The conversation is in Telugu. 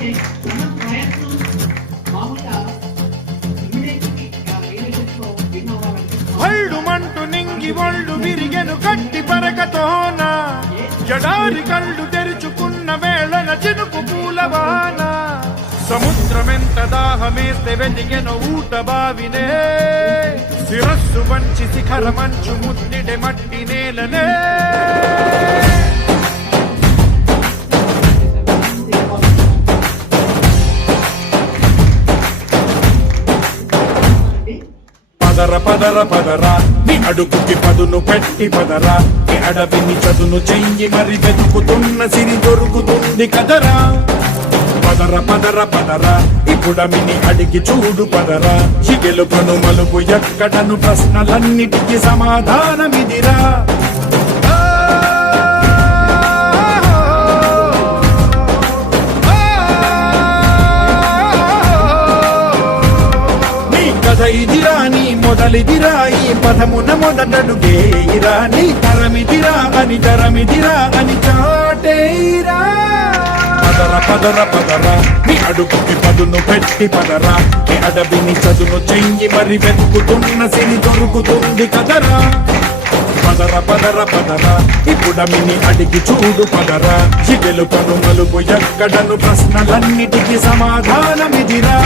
మన ప్రయత్నం మామూలుగా హల్డుమంటూ నింగి ఒళ్ళు విరిగెను గట్టి పరకతోన జడారి కళ్ళు తెరుచుకున్న వేళన చినుకు పూలవాన సముద్రమెంత దాహమేస్తే వెతికెను ఊట బావినే శిరస్సు వంచి శిఖర మంచు ముద్దిడె మట్టి నేలనే పదర పదర పదరా నీ అడుగుకి పదును పెట్టి పదరా నీ అడవిని చదును చెయ్యి మరి వెతుకుతున్న సిరి దొరుకుతుంది కదరా పదర పదర పదరా ఇప్పుడమిని అడిగి చూడు పదరా చిగెలుపను మలుపు ఎక్కడను ప్రశ్నలన్నిటికీ సమాధానమిదిరా ఇదిరా నీ మొదలిదిరా ఈ పదమున మొదటడుగేయిరా నీ తరమిదిరా అని చాటేరా పదర పదర పదరా నీ అడుగుకి పదును పెట్టి పదరా నీ అడవిని చదును చెయ్యి మరి వెతుకుతున్న సిరి దొరుకుతుంది కదరా పదర పదర పదరా ఇప్పుడమిని అడిగి చూడు పదరా చిగెలు పను మలుపు ఎక్కడను ప్రశ్నలన్నిటికీ సమాధానమిదిరా